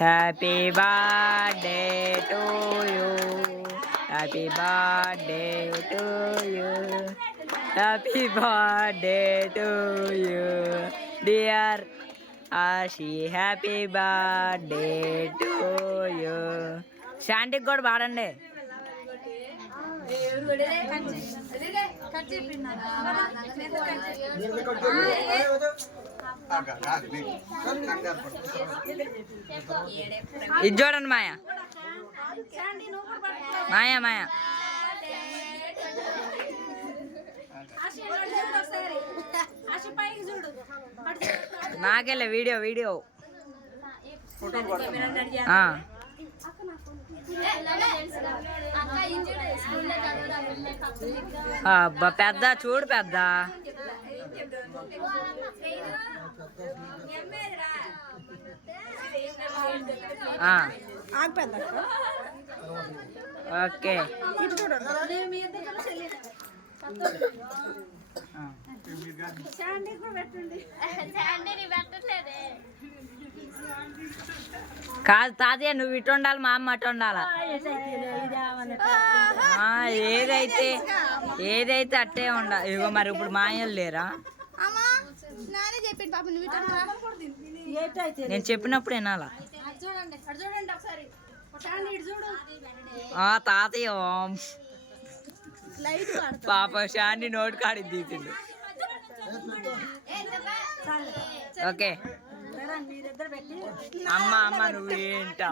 Happy birthday to you, happy birthday to you, happy birthday to you dear Ashi, happy birthday to you. శాంతికి కూడా పాడండి. ఇది చూడండి మాయా, మాయా మాయా నాకెళ్ళే video video అబ్బా పెద్ద చూడు పెద్ద. ఓకే కాదు తాతయ్య, నువ్వు ఇటు ఉండాలి, మా అమ్మ అటు ఉండాలా. ఏదైతే అట్టే ఉండాలి. ఇగో మరి ఇప్పుడు మాయలు లేరా? నేను చెప్పినప్పుడు వినాలా. తాతయ్య పాప శాంతి నోటి కాడికి తీసిండు. ఓకే అమ్మ అమ్మ నువ్వేంటా